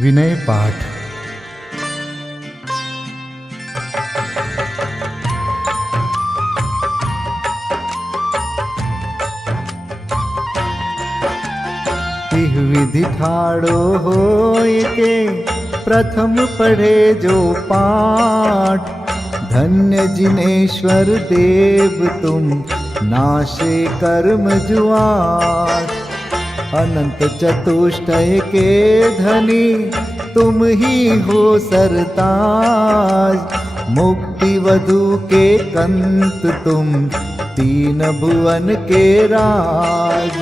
विनय पाठ। तिह विधि ठाड़ो होय के प्रथम पढ़े जो पाठ। धन्य जिनेश्वर देव तुम नाशे कर्म जुआट। अनंत चतुष्टय के धनी तुम ही हो सरताज। मुक्ति वधु के कंत तुम तीन भुवन के राज।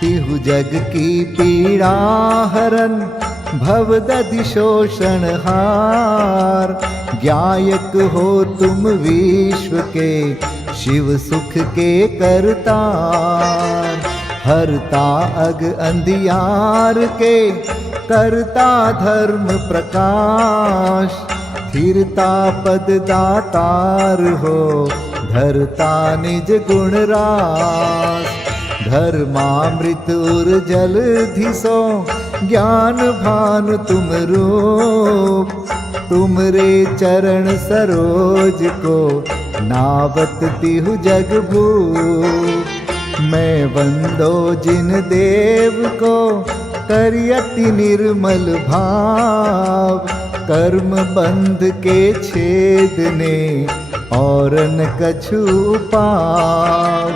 तिहु जग की पीड़ा हरन भवदधि शोषण हार। ज्ञायक हो तुम विश्व के शिव सुख के करतार। हरता अग अंधियार के करता धर्म प्रकाश। स्थिरता पद दातार हो धरता निज गुण रास। धर्मामृत उर जल धिसो ज्ञान भानु तुम रूप। तुमरे चरण सरोज को नावत तिहु जग भूप। मैं वंदो जिन देव को करियति निर्मल भाव। कर्म बंध के छेदने और न कछु पाव।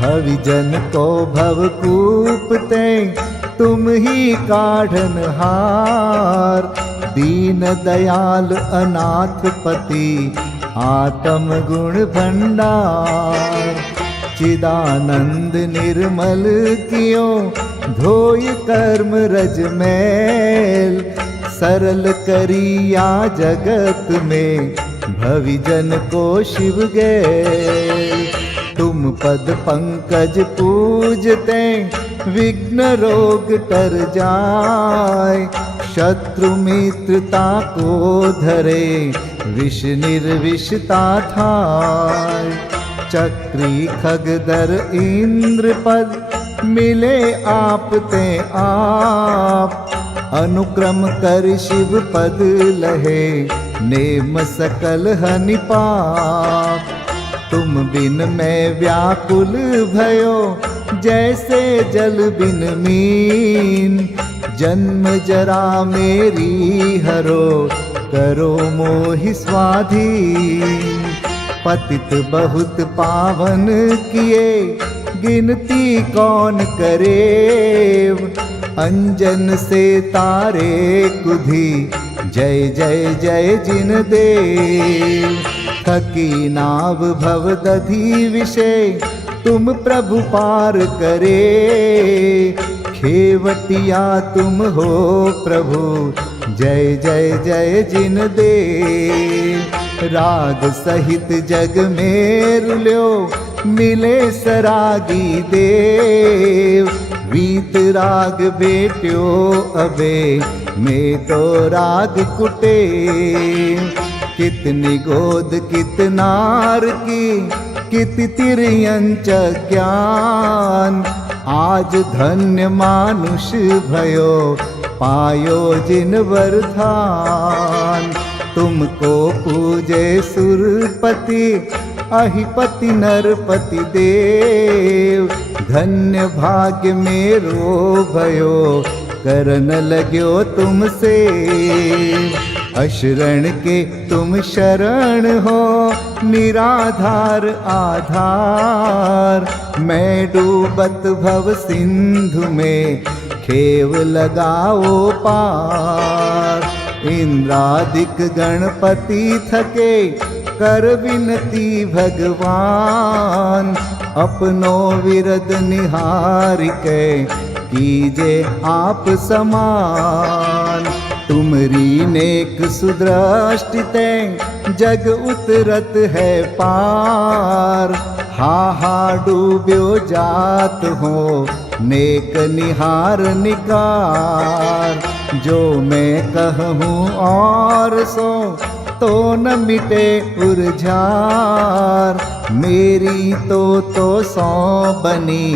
भविजन को भवकूपते तुम ही काढ़न हार। दीन दयाल अनाथ पति आत्म गुण भंडार। चिदानंद निर्मल कियो धोय कर्म रज मैल। सरल करिया जगत में भविजन को शिव गैल। तुम पद पंकज पूजते विघ्न रोग तर जाय। शत्रु मित्रता को धरे विष निर्विषता थाय। चक्री खगदर इंद्र पद मिले आप ते आप। अनुक्रम कर शिव पद लहे नेम सकल हनि पाप। तुम बिन मैं व्याकुल भयो जैसे जल बिन मीन। जन्म जरा मेरी हरो करो मोहि स्वाधीन। पतित बहुत पावन किए गिनती कौन करे। अंजन से तारे कुधी जय जय जय जिन देव। थकी नाव भवदधि विषय तुम प्रभु पार करे। खेवटिया तुम हो प्रभु जय जय जय जिन देव। राग सहित जग में रुल्यो मिले सरागी देव। वीत राग बेट्यो अबे में तो राग कुटे। कितनी गोद कितनार की कित तिर्यंच ज्ञान। आज धन्य मानुष भयो पायो जिन वरदान। तुमको पूजे सुरपति अहिपति नरपति देव। धन्य भाग्य मेरो भयो करन लग्यो तुमसे। अशरण के तुम शरण हो निराधार आधार। मैं डूबत भव सिंधु में खेव लगाओ पार। इंद्रादिक गणपति थके कर विनती भगवान। अपनो विरद निहार के कीजे आप समान। तुमरी नेक सुदृष्टिते जग उतरत है पार। हा डूब्यो जात हो नेक निहार निकार। जो मैं कहूँ और सो तो न मिटे उर्जार। मेरी तो सौ बनी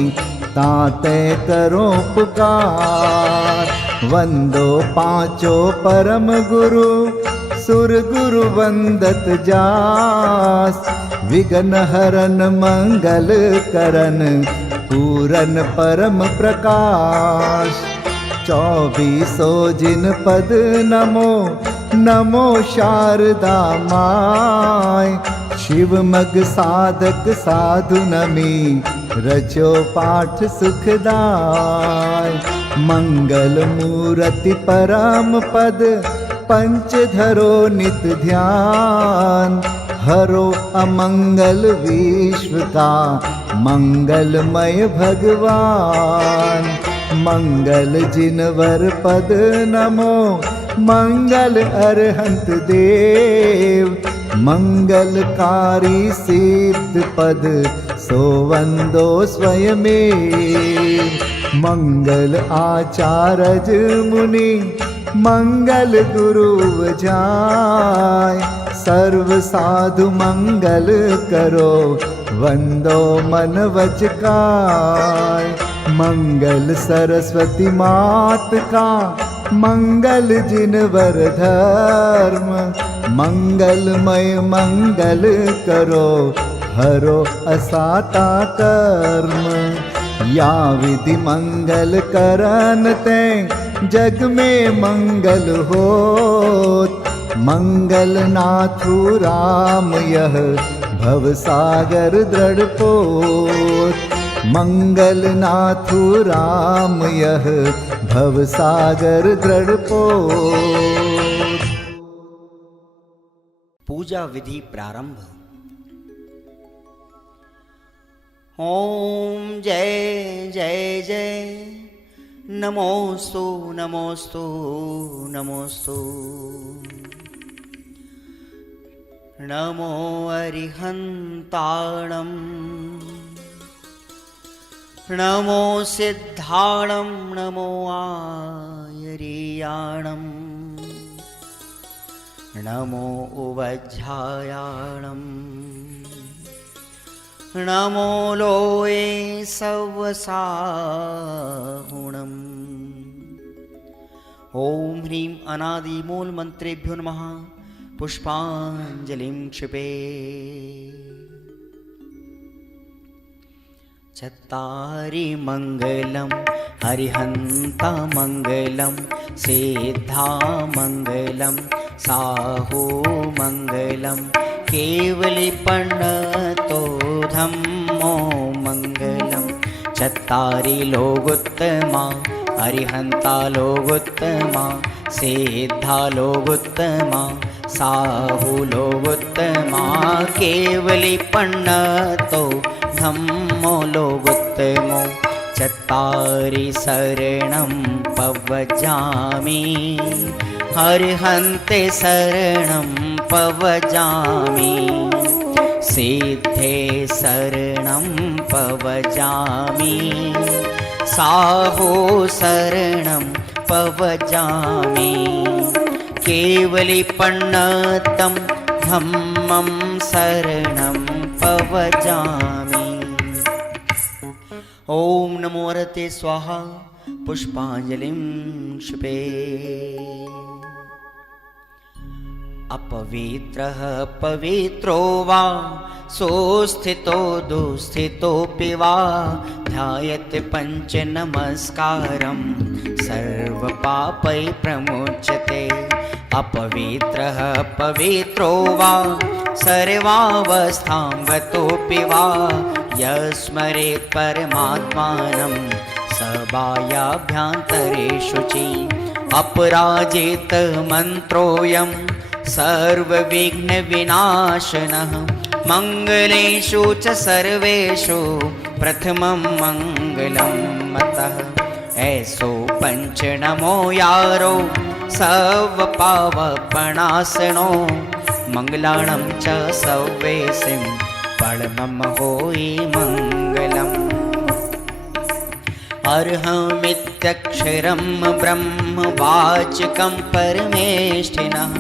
ताते करो पुकार। वंदो पांचों परम गुरु सुर गुरु वंदत जास। विघ्न हरन मंगल करन पूरन परम प्रकाश। 24 जिन पद नमो नमो शारदा माय। शिव मग साधक साधु नमी रचो पाठ सुखदाय। मंगल मूर्ति परम पद पंच धरो नित ध्यान। हरो अमंगल विश्व का मंगलमय भगवान। मंगल जिनवर पद नमो मंगल अरहंत देव। मंगलकारी सिद्ध पद सोवंदो स्वयमेव। मंगल आचारज मुनि मंगल गुरु जाय। सर्व साधु मंगल करो वंदो मन वच काय। मंगल सरस्वती मात का मंगल जिनवर धर्म। मंगलमय मंगल करो हरो असाता कर्म। या विधि मंगल करन ते जग में मंगल होत। मंगल नाथु राम यह भव सागर दृढ़ पोत। मंगल नाथु राम यह भव सागर दृढ़ पोत। पूजा विधि प्रारंभ। ओम जय जय जय नमोस्तु नमोस्तु नमोस्तु। नमो अरिहन्ताणं नमो सिद्धाणं नमो आयर्याणं नमो उवज्झायाणं नमो लोये सवसाहुणम्। ओम ह्रीं अनादिमूल मंत्रेभ्यो नमः। पुष्पांजलिं क्षिपे। चत्तारि मंगलम हरिहंता मंगलम सिद्धा मंगलम साहू मंगलम केवलिपन्नतो धम्मो मंगलम। चत्तारि लोगोत्तमा हरिहंता लोगोत्तमा सिद्धा लोगोत्तमा साहू लोगोत्तमा केवलिपन्नतो धम्मो लोगोत्तमो। चत्तारि शरणं पवजामि हरिहन्ते शरणं पवजामि। सिद्धे शरणं पवजामि साहो शरणं पवजामि। केवलिपन्नतं धम्मं शरणं पवजामि। ओम नमो हरते स्वाहा। पुष्पांजलिं क्षिपे। अपवित्रः पवित्रो वा सोस्थितो दुस्थितोऽपि वा ध्यायते पंच नमस्कारं सर्वपापै प्रमुच्यते। अपवित्रः पवित्रो वा सर्वावस्थां गतोऽपि वा यस्मरेत् परमात्मानं सबाह्याभ्यन्तरे शुचि। अपराजित मन्त्रोऽयं सर्वविघ्नविनाशनः मंगलेषु च सर्वेषु प्रथमं मंगलं मतः। ऐसो पंच नमो यारो सर्वपावपणासनो मंगलाणं च सव्वेसिं परमं होई मंगलम्। अर्हमित्यक्षरं ब्रह्म वाचकं परमेष्ठिनः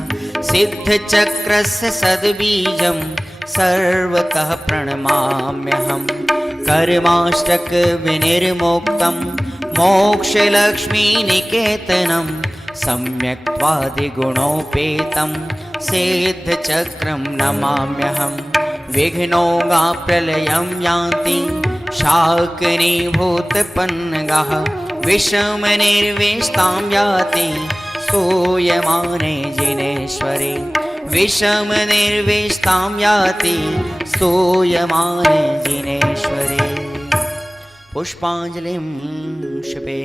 सिद्धचक्रस्य सद्बीजं सर्वतः प्रणमाम्यहम्। कर्माष्टक विनिर्मुक्तं मोक्षलक्ष्मीनिकेतनं सम्यक्त्वादिगुणोपेतं सिद्धचक्रं नमाम्यहं। विघ्नौघाप्रलयं यान्ति शाकिनीभूतपन्नगाः, विषमनिर्विष्टां याति स्तूयमाने जिनेश्वरे। विषमनिर्विष्टां याति स्तूयमाने जिनेश्वरे। पुष्पाञ्जलिं क्षिपे।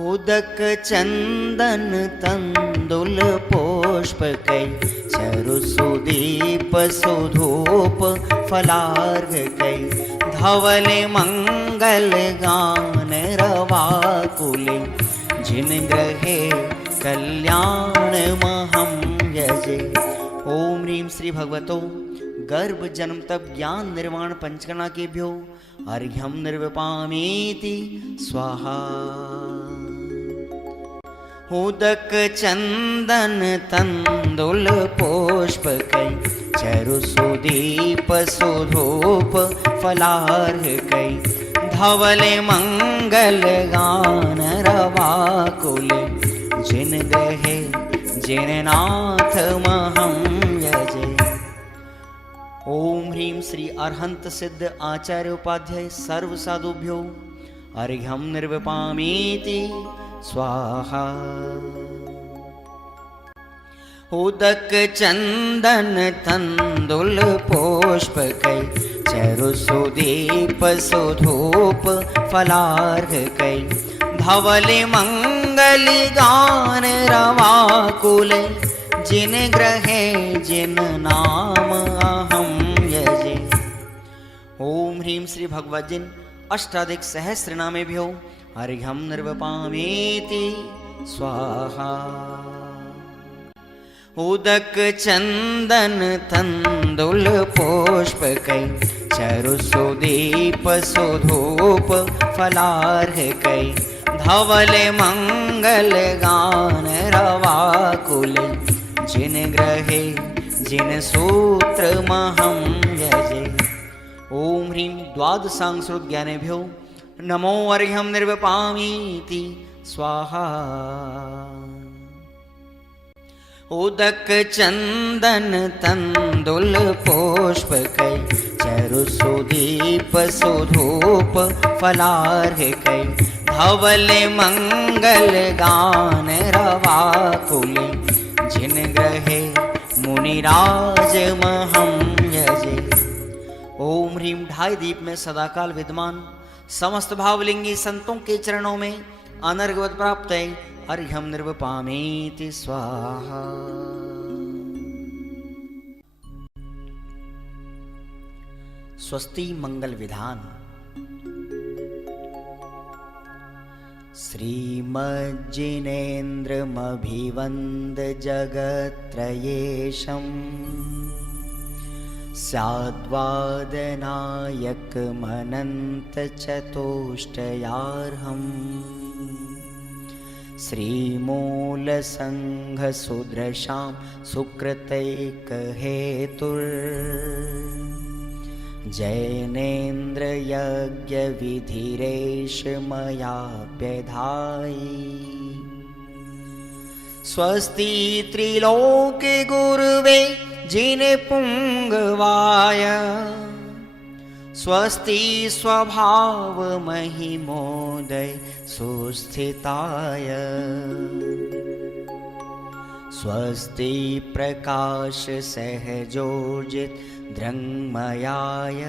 उदक चंदन तंदुल पुष्पकै चरुसुदीप सुधूप फलार्घकै धवल मंगल गान रवाकुले जिन ग्रहे कल्याण महं यजे। ओम ह्रीं श्री भगवतो गर्भ जन्म तप ज्ञान निर्वाण पंचकर्णा केभ्यो अर्घ्यं निर्विपामीति स्वाहा। उदक चंदन तंदुल पुष्पकै चरुसुदीप सुधूप फलार्घकै धवल मंगल गान रवाकुल जिन ग्रहे जिन नाथ महं यजे। ओम ह्रीं श्री अरहंत सिद्ध आचार्य उपाध्याय सर्व साधुभ्यो अर्घ्यं निर्विपामीति स्वाहा। उदक चंदन तंदुल पुष्पकै चरुसुदीप सुधूप फलार्घकै धवल मंगल गान रवाकुल जिन ग्रहे जिन नाम अहं यजे। ओम ह्रीं श्री भगवद्जिन अष्टाधिक सहस्र नामेभ्यो अर्घ्यं निर्विपामीति स्वाहा। उदक चंदन तंदुल पुष्पकै चरुसुदीप सुधूप फलार्घकै धवल मंगल गान रवाकुल जिन ग्रहे जिन सूत्र महं यजे। ओम ह्रीं द्वादशांशोद्ज्ञानेभ्यो नमो अर्घ्यं निर्विपामीति स्वाहा। उदक चंदन तंदुल पुष्पकै चरुसुदीप सुधूप फलार्घकै धवल मंगल गान रवाकुल जिन ग्रहे मुनिराज महं यजे। ओम ह्रीं ढाई दीप में सदाकाल विद्यमान समस्त भावलिंगी संतों के चरणों में अनर्घवत प्राप्त है अर्घ्यं निर्विपामीति स्वाहा। स्वस्ति मंगल विधान। श्रीमज्जिनेन्द्रमभिवन्द जगत्त्रयेशम् स्याद्वादनायकमनन्तचतुष्टयार्हम् श्रीमूलसङ्घसुदृशां सुकृतैकहेतुर्जैनेन्द्रयज्ञविधिरेश मयाप्यधायि। स्वस्ति त्रिलोके गुरुवे जिनपुङ्गवाय स्वस्ति स्वभाव महिमोदय सुस्थिताय। स्वस्ति प्रकाश सहजोजित दृङ्मयाय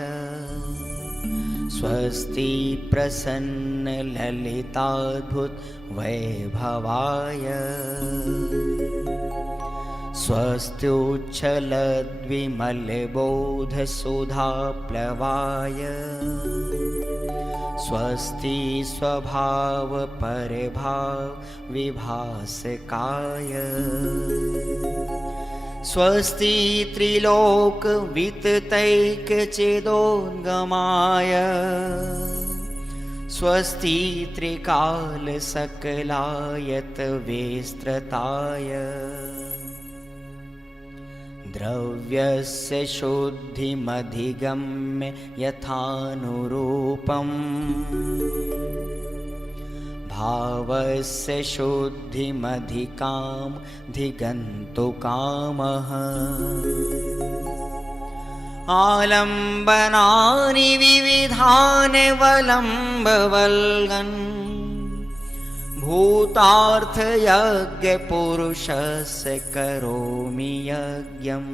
स्वस्ति प्रसन्न ललिताद्भुत वैभवाय। स्वस्त्युच्छलद्विमलबोधसुधाप्लवाय स्वस्ति स्वभाव परभाव विभासकाय। स्वस्ति त्रिलोक विततैकचेदोद्गमाय स्वस्ति त्रिकाल सकलायत विस्तृताय। द्रव्यस्य शुद्धिमधिगम्य यथानुरूपम् भावस्य शुद्धिमधिकाम् धिगन्तु कामः आलम्बनानि विविधानि वलम्बवल्गन् भूतार्थयज्ञपुरुषस्य करोमि यज्ञम्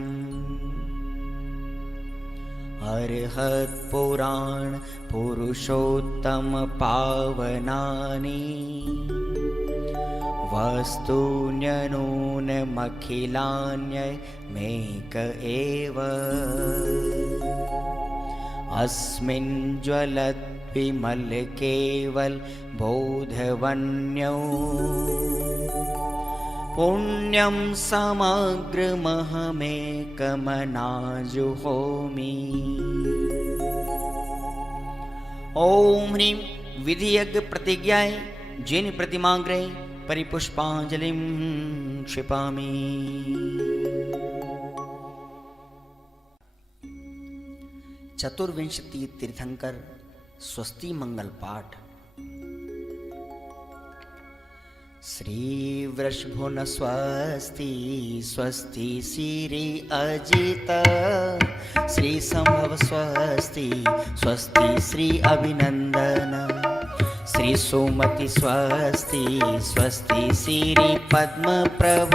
अर्हत्पुराण पुरुषोत्तम पावनानि वस्तून्यनूनमखिलान्यमेक एव अस्मिन् ज्वलद्विमल केवल बोधवन्यो पुण्यं समग्रमहमेकमनाजुहोमि। ओम ह्रीं विधियज्ञ प्रतिज्ञाय जिन प्रतिमाग्रे परिपुष्पांजलिं क्षिपामि। चतुर्विंशति तीर्थंकर स्वस्ति मंगल पाठ। श्री वृषभुन स्वस्ति स्वस्ति श्री अजित श्री संभव स्वस्ति स्वस्ति श्री अभिनंदन श्री सुमति स्वस्ति स्वस्ति श्री पद्म प्रभ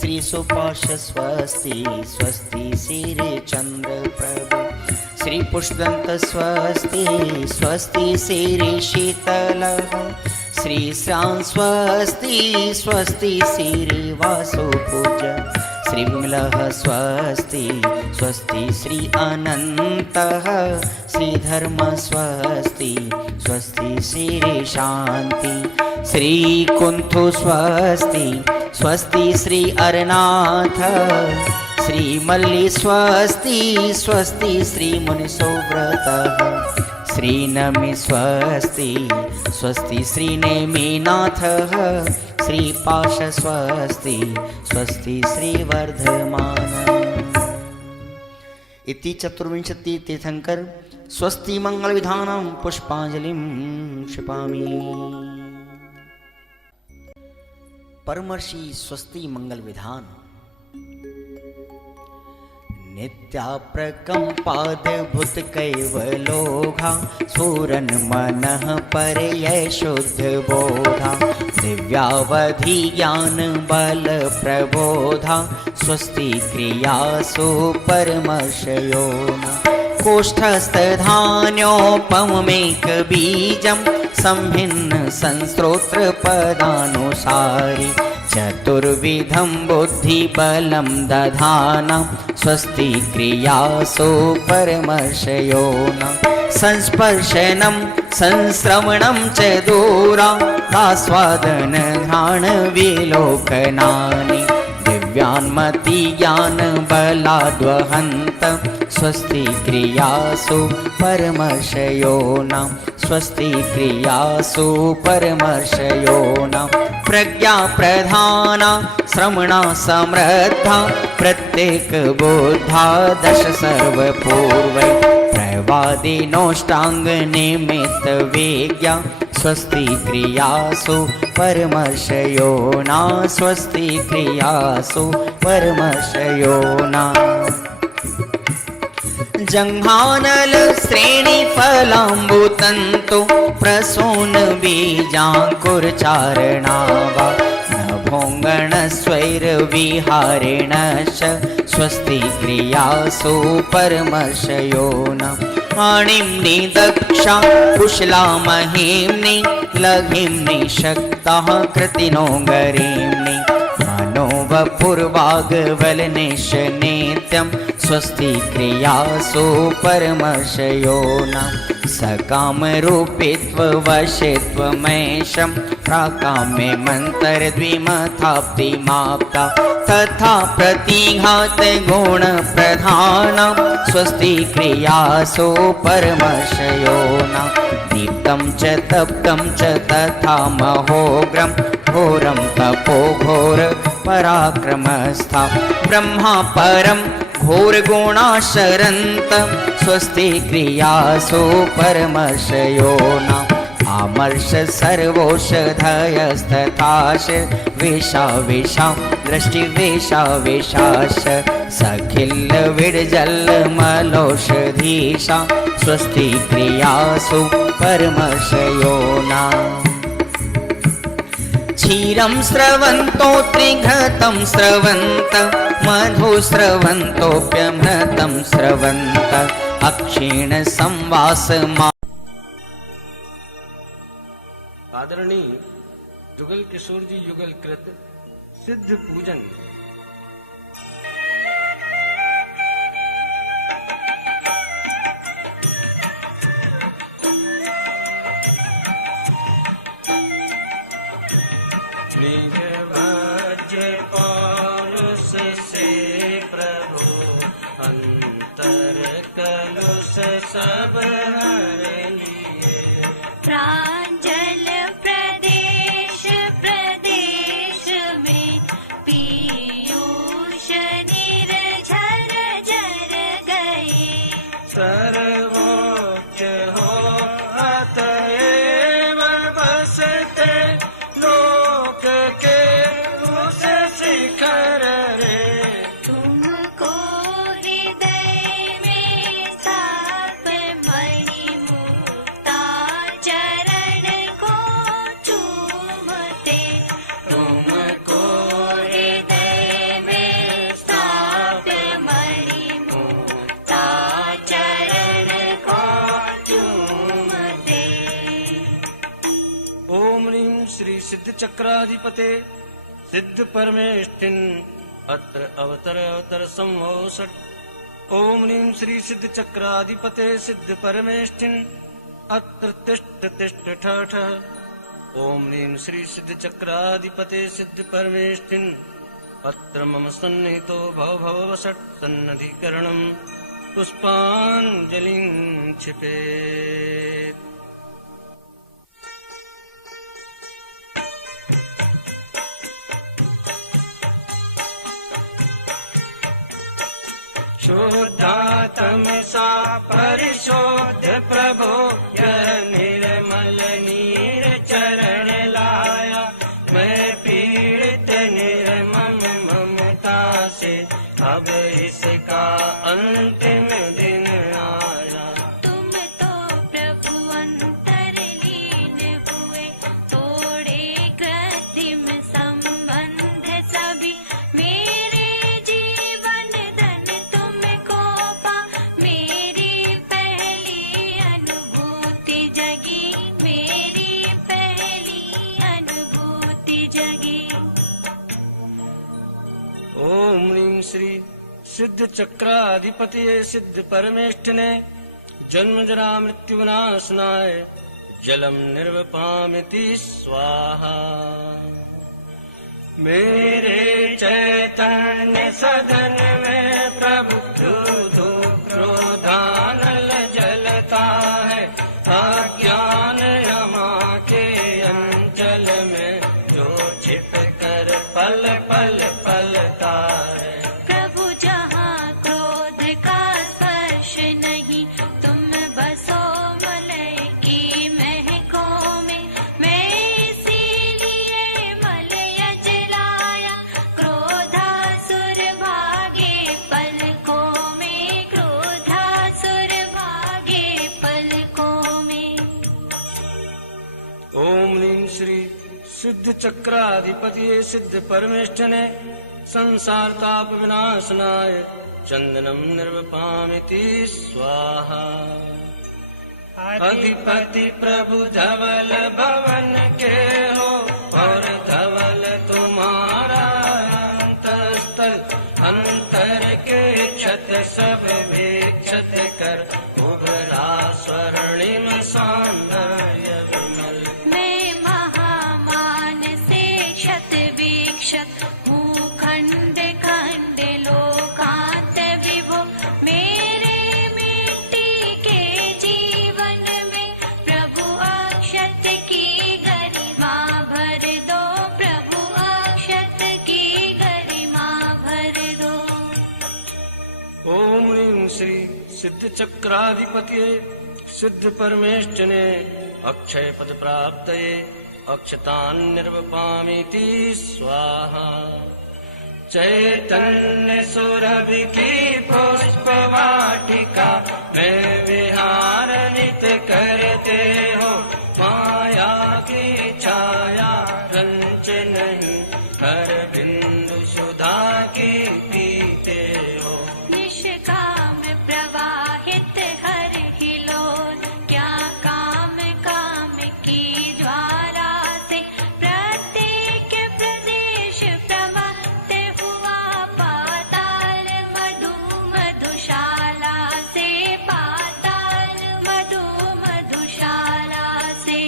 श्री सुपाश स्वस्ति स्वस्ति श्री चंद्र प्रभ श्री पुष्पदंत स्वस्ति स्वस्ति श्री शीतल श्री श्याम स्वस्ति स्वस्ति श्री वासुपूज श्री विमलः स्वस्ति स्वस्ति श्री अनन्तः श्री धर्म स्वस्ति स्वस्ति श्री शांति श्री कुंथु स्वस्ति स्वस्ति श्री अरनाथ श्री मल्ली स्वस्ति स्वस्ति श्री मुनिसोव्रतः श्री नमि स्वस्ति स्वस्ति श्री नेमिनाथः श्री पाश स्वस्ति स्वस्ति श्री वर्धमान। इति चतुर्विंशति तीर्थंकर स्वस्ति मंगल विधानं पुष्पांजलिं क्षिपामि। परमर्षि स्वस्ति मंगल विधान। नित्याप्रकम्पाद्भुत कैवलोघा सूरन मनः परयै शुद्ध बोधा दिव्यावधि ज्ञान बल प्रबोधा स्वस्ति क्रियासु परमर्षयोना कोष्ठस्थधान्योपमेक बीजं संभिन्न संस्रोत्र पदानुसारि चतुर्विधं बुद्धिबलं दधाना स्वस्ति क्रियासु परमर्षयोना संस्पर्शनं संश्रवणं च दूरादास्वादन घ्राण विलोकनानि दिव्यान्मति ज्ञान बलाद्वहन्त स्वस्ति क्रियासु परमर्षयोना स्वस्ति क्रियासु परमर्षयोना प्रज्ञा प्रधाना श्रवणा समृद्धा प्रत्येक बोधा दश सर्वपूर्वै प्रवादिनोष्टांग निमित्त वेज्ञा स्वस्ति क्रियासु परमर्षयोना स्वस्ति क्रियासु परमर्षयोना जंघानल श्रेणी फलाम्बुतंतु प्रसून बीजांकुरचारणावा नभोंगण स्वैर विहारेणश्च स्वस्ति क्रियासु परमर्षयोना आणिम्नि दक्षा कुशला महिम्नि लघिम्नि शक्ताः कृतिनो गरीम्नि मनोवपुर्वाग्वलनिश नित्यं स्वस्ति क्रियासु परमर्षयोना सकामरूपित्ववशित्वमेशं प्राकाम्ये मन्तरद्विमथाप्तिमाप्ता तथा प्रतिघात गुणप्रधानं स्वस्ति क्रियासु परमर्षयोना दीप्तं च तप्तं च तथा महोग्रं घोरं तपो घोर पराक्रमस्था ब्रह्मा परम घोर गुणाशरन्त स्वस्ति क्रियासु परमर्षयो न आमर्ष सर्वौषधयस्तथाश वेशा वेशा दृष्टि वेशा वेशाश सखिल विडजल मलौषधीशा स्वस्ति क्रियासु परमर्षयो न क्षीरं स्रवन्तो त्रिघतं स्रवन्त मधु स्रवन्तोऽप्यमृतं स्रवन्त अक्षीण संवास आदरणीय जुगल किशोर जी युगल कृत सिद्ध पूजन निज भज्य पौरुष से प्रभु अंतर कलुष सब हर लिए प्रांजल प्रदेश प्रदेश में पीयूष निर्झर झर गए सर्वोच्च हो अतएव बसते लोक के उस शिखर रे तुमको हृदय में साप मणि मुक्ता चरण को चूमते तुमको हृदय में साप मणि मुक्ता चरण को चूमते ओम ह्रीं श्री सिद्ध चक्राधिपते सिद्ध परमेष्ठिन अत्र अवतर अवतर संभो षट् ओम ह्रीं श्री सिद्ध चक्राधिपते सिद्ध परमेष्ठिन अत्र तिष्ठ तिष्ठ ठ ठ ओम ह्रीं श्री सिद्ध चक्राधिपते सिद्ध परमेष्ठिन अत्र मम सन्निहितो भव भव वषट् सन्नधिकरणं पुष्पाञ्जलिं क्षिपेत् शुद्धात्मसा परिशोध प्रभो यह निर्मल नीर चरण लाया मैं पीड़ित निर्मम ममता से अब इसका अंतिम दिन आया तुम तो प्रभु अंतरलीन हुए तोड़े कृत्रिम संबंध सभी मेरे जीवन धन तुमको पा मेरी पहली अनुभूति जगी मेरी पहली अनुभूति जगी ओम ह्रीं श्री सिद्ध चक्राधिपति सिद्ध परमेष्ठिने जन्म जरा मृत्यु विनाशनाय जलम निर्वपामिति स्वाहा मेरे चैतन्य सदन में प्रभु धू क्रोधानल जलता है अज्ञान यमा के अंचल में जो छिप कर पल पल पलता है प्रभु जहाँ क्रोध का स्पर्श नहीं तुम बसो मलय की महकों में मैं इसीलिए मलय जलाया क्रोधासुर भागे पलकों में क्रोधासुर भागे पलकों में ओम ह्रीं श्री सिद्ध चक्राधिपति सिद्ध परमेष्ठिने संसार ताप विनाशनाय चंदनम निर्वपामिति स्वाहा अधिपति प्रभु धवल भवन के हो और धवल तुम्हारा अंतस्थल अंतर के क्षत सब विक्षत कर उभरा स्वर्णिम सौंदर्य विमल मैं महामान से क्षत विक्षत हूँ खंड खंड लोकांत विभो मेरे मिट्टी के जीवन में प्रभु अक्षत की गरिमा सिद्ध चक्राधिपति सिद्ध परमेष्ठिने अक्षय पद प्राप्तये अक्षतान् निर्वपामीति स्वाहा। चैतन्य सुरभि की पुष्प वाटिका में विहार नित करते हो, माया की छाया रंच नहीं, हर बिंदु सुधा की पीते हो। निष्काम प्रवाहित हर हिलोल, क्या काम काम की ज्वाला से प्रत्येक प्रदेश प्रवक्त हुआ, पाताल मधु मधुशाला से, पाताल मधु मधुशाला से।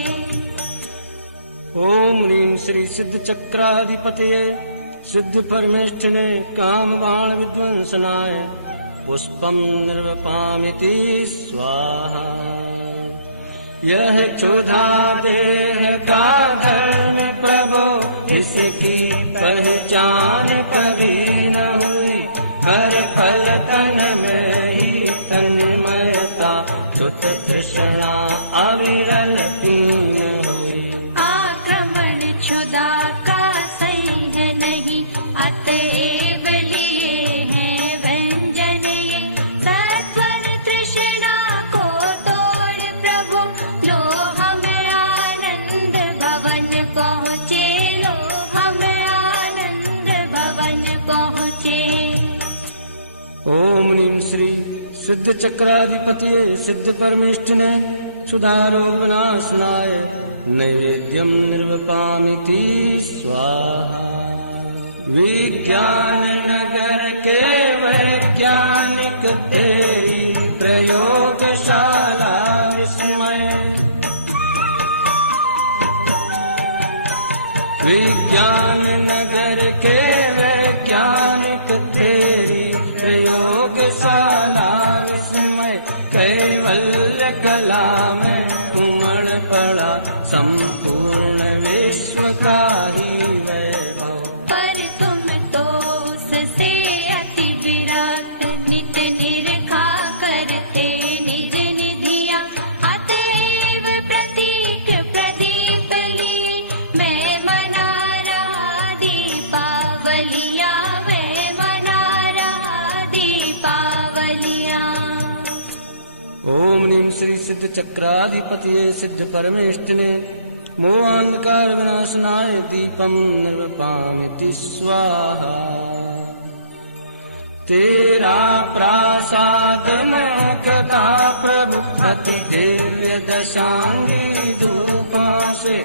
ओम ह्रीं श्री सिद्ध चक्राधिपतये सिद्ध परमेष्ठिने काम बाण विध्वंसनाय पुष्पम निर्वपामिति स्वाहा। यह क्षुधा देह का धर्म प्रभो, इसकी पहचान कभी न हुई, हर पल तन में ही तन्मयता, छुत तृष्णा अविरल पीन हुई। आक्रमण क्षुधा का सही है नहीं, अतएव लिए हैं व्यंजन ये, सत्वर तृष्णा को तोड़ प्रभु, लो हम आनंद भवन पहुँचे, लो हम आनंद भवन पहुँचे। ओम ह्रीं श्री सिद्ध चक्राधिपति सिद्ध परमेष्ठिने क्षुधारोपनाशनाय नैवेद्यम निर्वपामिति स्वाहा। विज्ञान नगर के वैज्ञानिक तेरी प्रयोगशाला विस्मय, विज्ञान नगर के वैज्ञानिक तेरी प्रयोगशाला विस्मय, कैवल्य कला में उमड़ पड़ा संपूर्ण विश्व का ही वैभव। पर तुम तो उससे अति विरक्त, नित निरखा करते निज निधिया, अतएव प्रतीक प्रदीप लिए मैं मना रहा दीपावलिया, मैं मना रहा दीपावलिया। ओम ह्रीं श्री सिद्ध चक्राधिपति सिद्ध परमेष्ठिने मोहांधकार विनाशनाय दीपम निर्वपामिति स्वाहा। तेरा प्रसाद में कथा प्रभु अति दिव्य दशांगी धूपा से,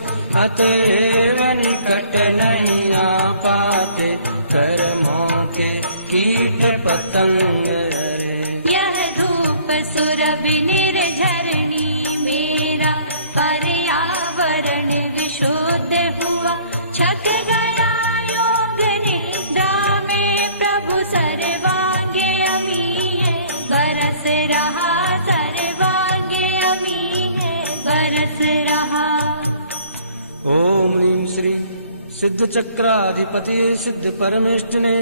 अतएव निकट नहीं आ पाते कर्मों के कीट पतंग रे। यह धूप सुरभि निर्झरणी मेरा, पर्यावरण विशुद्ध हुआ, छक गया योग निद्रा में प्रभु, सर्वांगे अमी है बरस रहा, सर्वांगे अमी है बरस रहा। ओम ह्रीं श्री सिद्ध चक्राधिपति सिद्ध परमेष्ठिने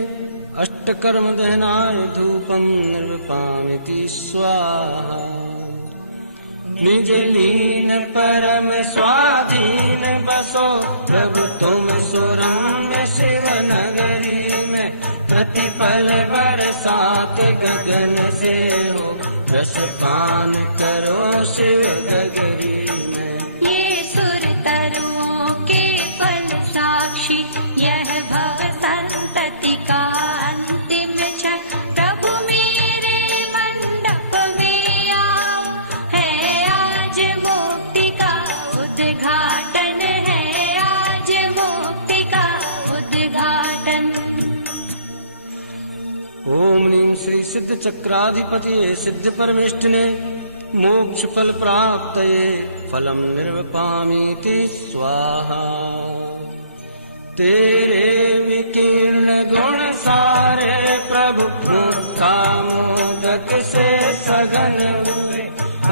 अष्टकर्म दहनाय धूपम निर्वपामिति स्वाहा। निज लीन परम स्वाधीन बसो प्रभु तुम सुरम्य शिव नगरी में, प्रतिपल बरसात गगन से हो, रस पान करो शिव गगरी में। ये सुर तरुओं के फल साक्षी, यह भव संतति का अंतिम क्षण, प्रभु मेरे मंडप में आओ, है आज मुक्ति का उद्घाटन, है आज मुक्ति का उद्घाटन। ओम ह्रीं श्री सिद्ध चक्राधिपति सिद्ध परमेष्ठिने मोक्ष फल प्राप्तये फलम निर्वपामीति स्वाहा। तेरे विकीर्ण गुण सारे प्रभु मोदक से सघन हुए,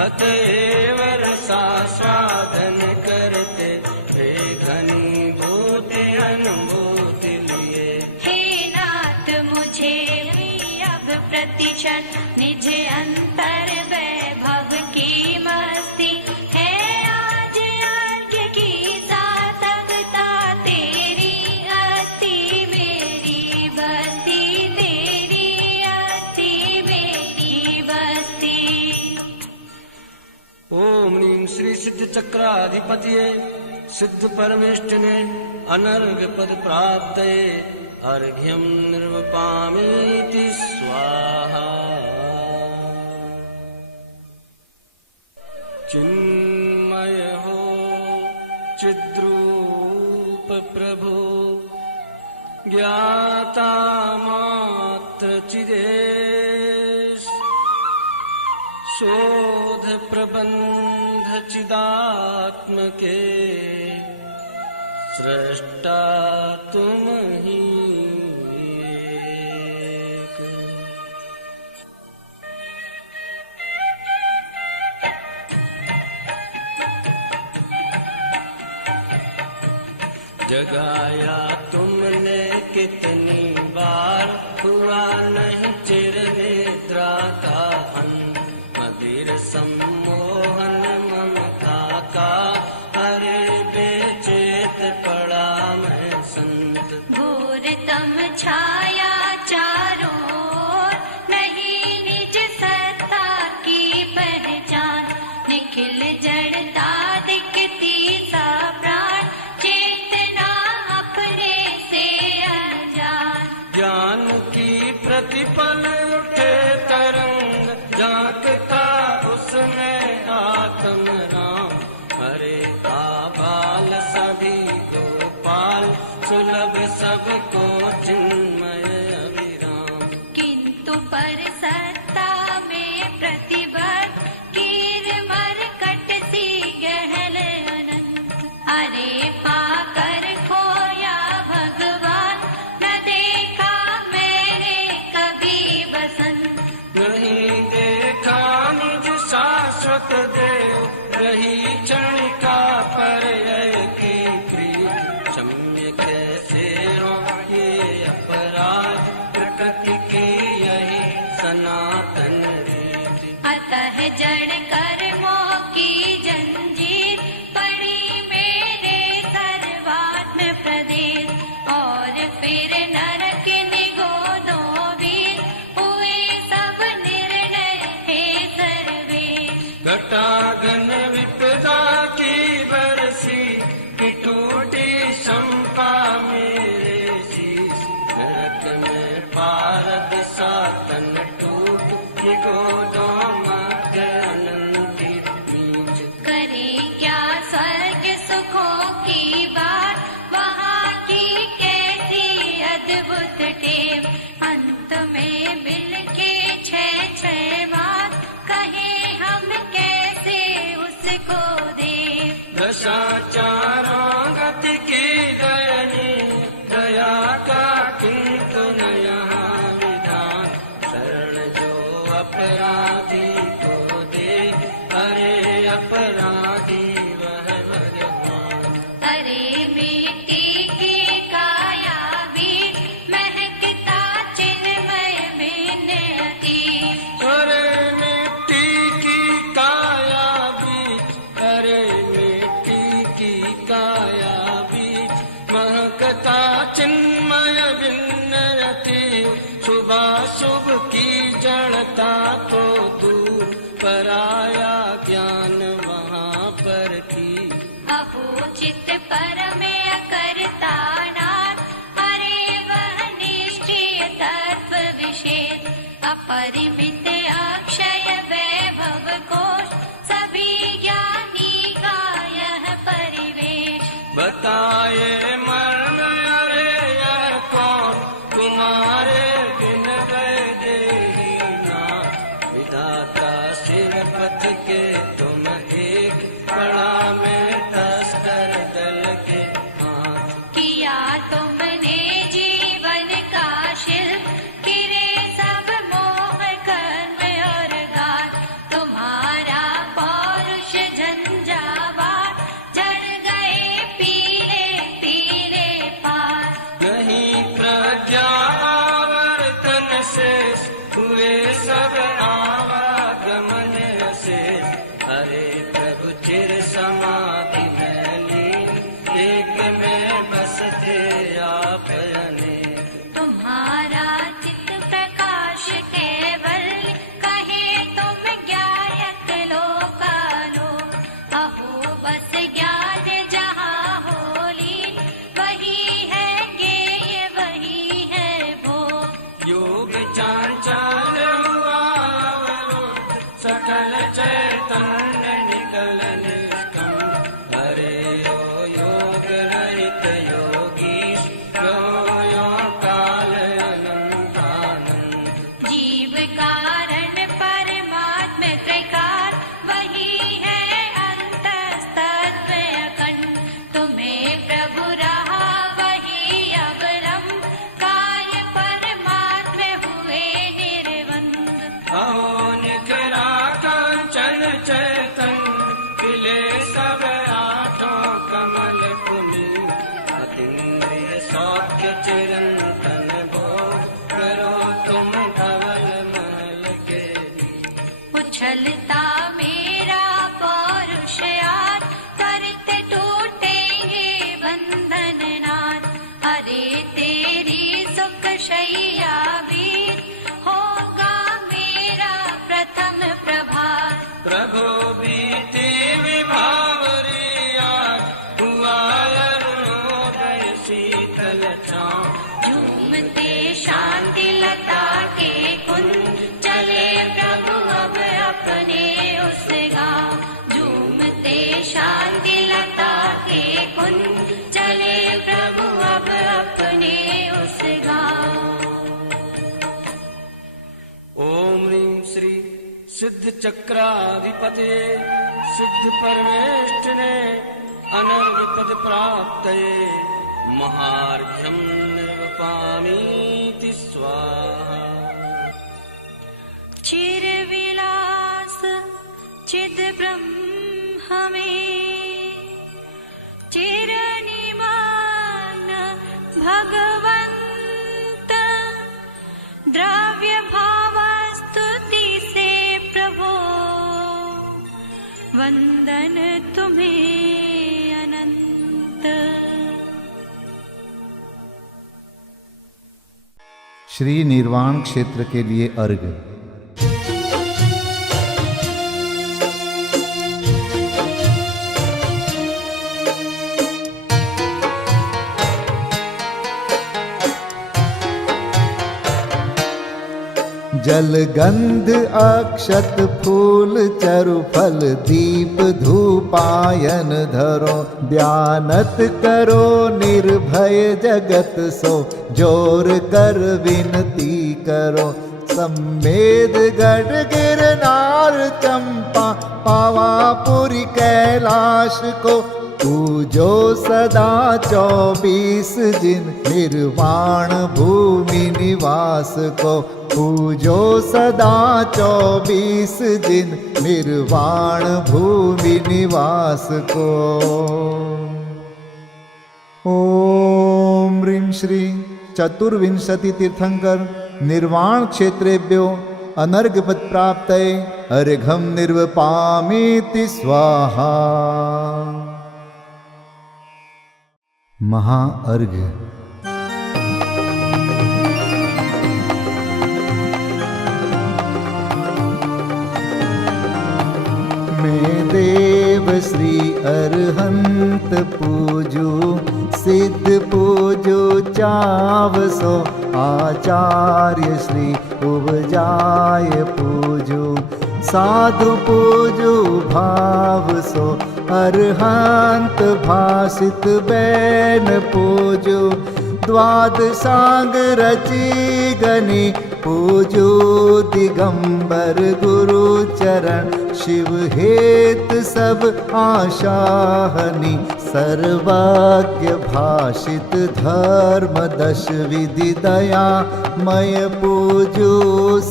अतएव रसास्वादन करते हे घनीभूति अनुभूति लिए। हे नाथ मुझे भी अब प्रतिक्षण निज अंतर श्री सिद्ध चक्राधिपतिये सिद्ध परमेष्टिने अनर्घ पद प्राप्तये अर्घ्यं निर्वपामीति स्वाहा। चिन्मय हो चिद्रूप प्रभु ज्ञाता मात्र चिदेश शोध प्रबंध चिदात्मके सृष्टा तुम ही एक। जगाया तुमने कितनी बार हुआ नहीं चिर निद्रा का अंत मदिर सम्मोहन ममता का अरे बेचेत पड़ा मैं संत। घोर तम छाया चारों ओर नहीं निज सत्ता की पहचान निखिल जड़ता दिखती सा प्राण चेतना अपने से अनजान। ज्ञान की प्रतिपल उठे तरंग झांकता उसमें आत्म राम हरे बाल सभी गोपाल सुलभ सबको चिन्मय अभिराम। किंतु पर सत्ता में प्रतिबद्ध कीर मरकट सी गहन अनंत अरे पाकर खोया भगवान न देखा मैंने कभी बसंत। नहीं देखा निज शाश्वत देव रही क्षणिका पर्यय की प्रिय क्षम्य कैसे हो ये अपराध प्रकृति की यही सनातन रीति। अतः जड़ कर्मों की जंजीर पड़ी मेरे सर्वात्म प्रदेश और फिर नरक निगोदों वीर हुए सब निर्णय हे सर्वेश। घटागन विपदा की बरसी कि टूटी शंपा मेरे शीश नरक में पारद सातन टूट कि गोदों मध्य अनंतित बीज। करे क्या स्वर्ग सुखों की बात वहाँ की कैसी अद्भुत टेव अंत में मिल के छह मास कहे हम कैसे उसको दे। दशा चारों गति की दयनी दया का किंतु न यहाँ विधान शरण जो अपराधी को दे अरे अपराधी वह भगवान। अरे मिट्टी की काया बीज महकता चिन्मय बिन अतीत। अरे मिट्टी की काया बीज अरे मिट्टी की काया बीज महकता चिन्मय विन्नयति शुभाशुभ की जड़ता को दूर पराया ज्ञान वहाँ पर थी। अपूजित परम अकर्ता नाथ अरे वह निश्चय तत्व विशेष अपरिमित अक्षय वैभव कोश सभी ज्ञानी का यह परिवेश। बताए मरण अरे यह कौन तुम्हारे बिन गए देही नाथ विधाता सिर पथ के तुम एक बड़ा में तस्कर दल के हाथ। किया तुमने जीवन का शिल्प किरे सब मोह कर्म और गात तुम्हारा पौरुष झंझावात जड़ गए पीले पीले पार। नहीं प्रज्ञावर्तन शेष हुए सब आवागमन शेष तन्न निगलन कम हरे ओ योग रहित योगीश यो काल अनंतानंद जीव कारण परमात्म त्रिकार वही है अंतस्तत्व अखंड तुम्हें प्रभु रहा वही अवलंब काय परमात्म हुए निर्बंध अहो निकरा कांचन चैतन खिले सब आठों कमल पुनि अतीन्द्रिय सौख्य चिरंतन भो करो तुम धवल मल के उछलता मेरा पौरुषयात करते टूटेंगे बंधन नाथ अरे तेरी सुख शैया वीर होगा मेरा प्रथम प्रभात प्रभु बीते विभावरिया हुआ अरुणोदय शीतल छाँव झूमते शांति लता के कुंज चले प्रभु अब अपने उस गाँव झूमते शांति लता के कुंज चले प्रभु अब अपने उस गाँव ओम ह्रीं श्री सिद्ध चक्राधिपते सिद्ध परमेष्ठिने अनर्घ पद प्राप्तये महार्घ्यं निर्वपामीति स्वाहा चिर विलास चिद ब्रह्म में चिर निमान भगवंत द्रव्य भाव स्तुति से प्रभो वंदन तुम्हें अनंत श्री निर्वाण क्षेत्र के लिए अर्घ्य। जल गंध अक्षत फूल चरु फल दीप धूपायन धरो ध्यानत करो निर्भय जगत सो जोर कर विनती करो सम्मेद गढ़ गिरनार चंपा पावापुरी कैलाश को पूजो सदा 24 जिन निर्वाण भूमि निवास को पूजो सदा 24 जिन निर्वाण भूमि निवास को। ओम ह्रीं श्री चतुर्विंशति तीर्थंकर निर्वाण क्षेत्रेभ्यो अनर्घपद प्राप्तये अर्घ्यं निर्वपामीति स्वाहा। महाअर्घ्य। मैं देव श्री अरहंत पूजू सिद्ध पूजू चावसो आचार्य श्री उपजाय पूजू साधु पूजू भाव सो अरहंत भासित बैन पूजू द्वादशांग रची गनी पूजू दिगंबर गुरु चरण शिव हेत सब आशाहनी सर्वज्ञ भाषित धर्म दश विधि दया मय पूजू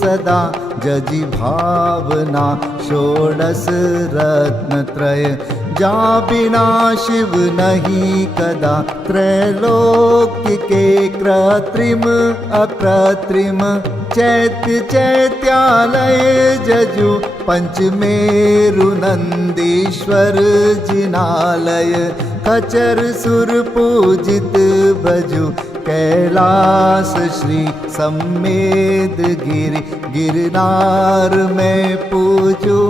सदा जजी भावना षोडश रत्न त्रय जा बिना शिव नहीं कदा त्रैलोक्य के कृत्रिम अकृत्रिम चैत्य चैत्यालय जजु पंचमेरु नंदीश्वर जिनालय खचर सुर पूजित भजु कैलास श्री सम्मेद गिरि गिरनार में पूजू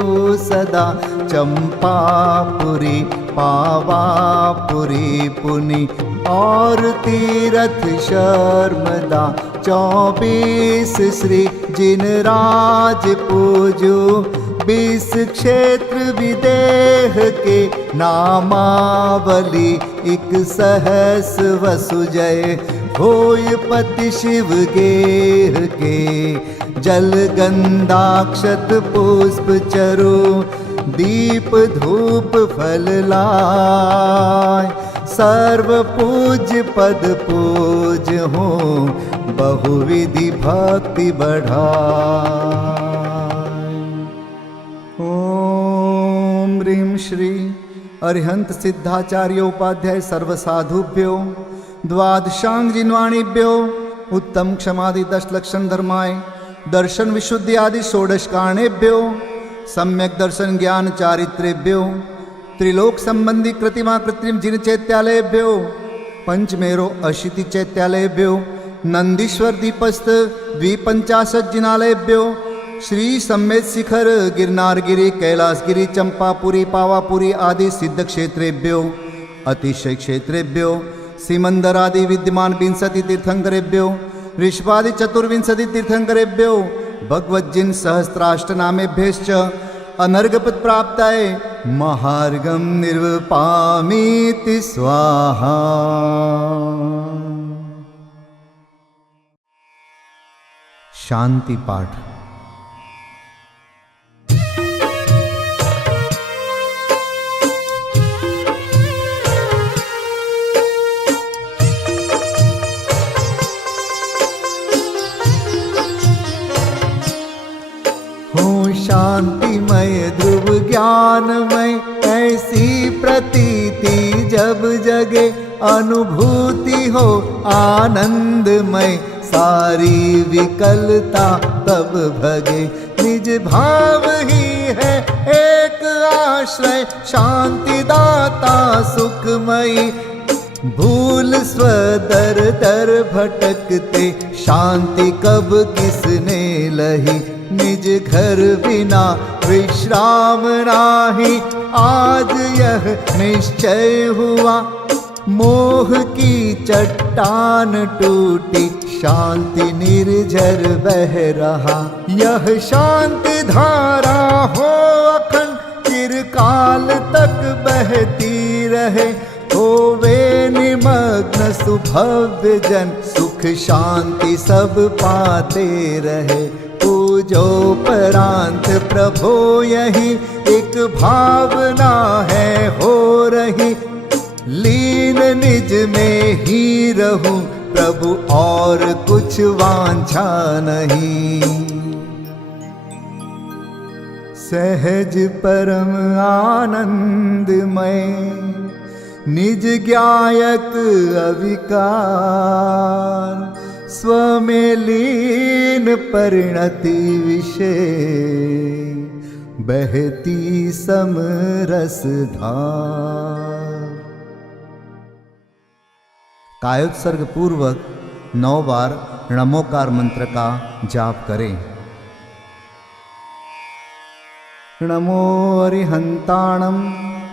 सदा चंपापुरी पावापुरी पुनि और तीरथ शर्मदा 24 श्री जिनराज पूजू 20 क्षेत्र विदेह के नामावली, 1 सहस वसु जय होय पति शिव गेह के। जल गंधाक्षत पुष्प चरो, दीप धूप फल लाय। सर्व पूज्य पद पूज हो, बहुविधि भक्ति बढ़ाय। ओम ह्रीं श्री अरिहंत सिद्धाचार्य उपाध्याय सर्वसाधुभ्यो द्वादशांग जिन्वाणीभ्यो उत्तम क्षमादि 10 लक्षण धर्माय दर्शन विशुद्धि आदि 16 कारणेभ्यो सम्यक दर्शन ज्ञान चारित्रेभ्यो त्रिलोक संबंधी कृतिमा कृत्रिम जिन चैत्यालयेभ्यो पंचमेरो अशीति चैत्यालयेभ्यो नंदीश्वर दीपस्थ 250 जिनालयेभ्यो श्री सम्मेत शिखर गिरनारगिरी कैलासगिरी चंपापुरी पावापुरी आदि सिद्ध क्षेत्रेभ्यो अतिशय क्षेत्रेभ्यो सिमंदर आदि विद्यमान 20 तीर्थंकरेभ्यो ऋषभादि 24 तीर्थंकरेभ्यो भगवज्जिन सहस्राष्टनामेभ्यश्च अनर्घपद प्राप्ताय महार्गम निर्वपामीति स्वाहा। शांति पाठ। शांतिमय ध्रुव ज्ञानमय ऐसी प्रतीति जब जगे, अनुभूति हो आनंदमय सारी विकलता तब भगे। निज भाव ही है एक आश्रय, शांति दाता सुखमयी। भूल स्वदर दर भटकते, शांति कब किसने लही। निज घर बिना विश्राम नाही, आज यह निश्चय हुआ। मोह की चट्टान टूटी, शांति निर्झर बह रहा। यह शांति धारा हो अखंड, चिरकाल तक बहती रहे। होवे निमग्न सुभव्य जन, सुख शांति सब पाते रहे। पूजो परांत प्रभो यही, एक भावना है हो रही। लीन निज में ही रहूं प्रभु, और कुछ वांछा नहीं। सहज परम आनंदमय, निज ज्ञायक अविकार। स्व में लीन परिणति विषय, बहती समरस धार। कायोत्सर्ग पूर्वक 9 बार नमोकार मंत्र का जाप करें। नमो अरिहंताणम,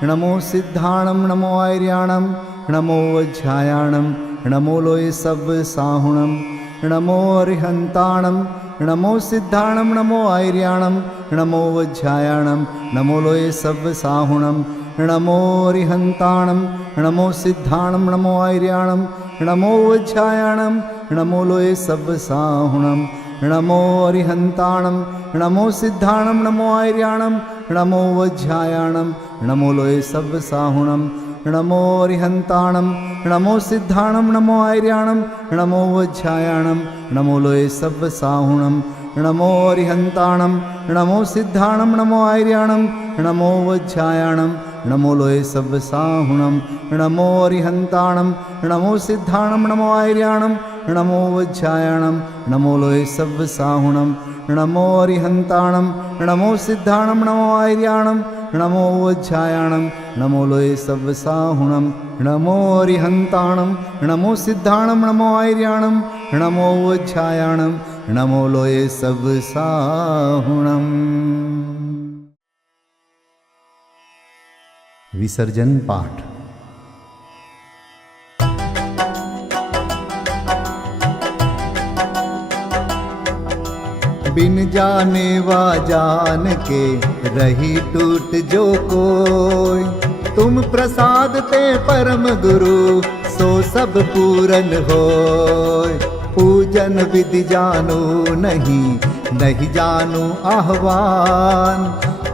नमो सिद्धाणम, नमो आर्याणम, नमो वज्रायाणम, नमो लोय सब साहुणम। नमो अरिहंताणम, नमो सिद्धाणम, नमो आर्याणम, नमो वज्रायाणम, नमो लोय सब साहुणम। नमो अरिहंताणम, नमो सिद्धाणम, नमो आर्याणम, नमो वज्रायाणम, नमो लोय सब साहुणम। नमो अरिहंताणम, नमो सिद्धाणम, नमो आर्याणम, नमो वज्रायाणम, नमो लोय सब साहुणम। नमो अरिहंताणम, नमो सिद्धाणम, नमो आर्याणम, नमो वज्रायाणम, नमो लोय सब साहुणम। नमो अरिहंताणम, नमो सिद्धाणम, नमो आर्याणम, नमो वज्रायाणम, नमो लोय सब साहुणम। नमो अरिहंताणम, नमो सिद्धाणम, नमो आर्याणम, नमो वज्रायाणम, नमो लोय सब साहुणम। नमो अरिहंताणम, नमो सिद्धाणम, नमो आर्याणम, नमो वज्रायाणम, नमो लोय सब साहुणम। नमो अरिहंताणम, नमो सिद्धाणम, नमो आर्याणम, नमो वज्रायाणम, नमो लोय सब साहुणम। विसर्जन पाठ। बिन जाने वा जान के रही टूट जो कोई। तुम प्रसाद ते परम गुरु सो सब पूरन होय। पूजन विधि जानो नहीं, नहीं जानो आह्वान,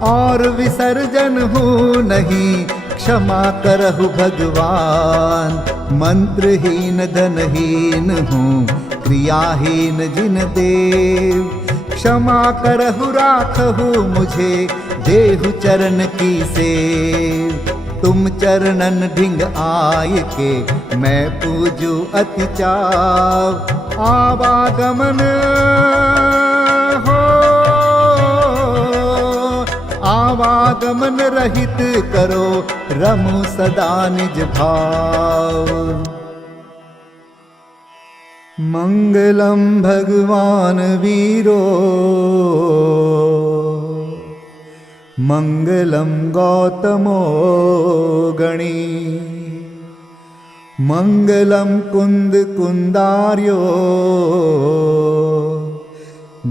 और विसर्जन हूँ नहीं, क्षमा करहु भगवान। मंत्रहीन धनहीन हूँ, क्रियाहीन जिन देव, क्षमा करहु राखहु मुझे, देहु चरण की सेव। तुम चरणन ढिंग आय के, मैं पूजू अति चाव। आवागमन हो, आवागमन रहित करो, रमु सदा निज भाव। मंगलम भगवान वीरो, मंगलम गौतमो गणी, मंगलम कुंद कुंदार्यो,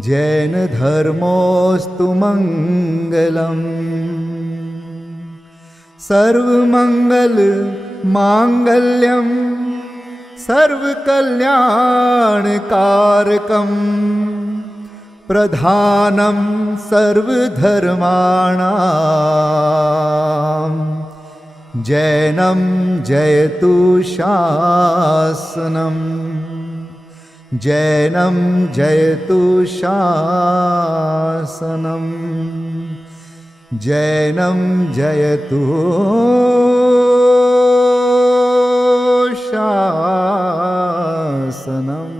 जैन धर्मोस्तु मंगलम। सर्वमंगल मांगल्यम, सर्वकल्याणकारकम, प्रधानम सर्वधर्माणां, जैनम जयतु शासनम, जैनम जयतु शासनम, जैनम जयतु शासनम।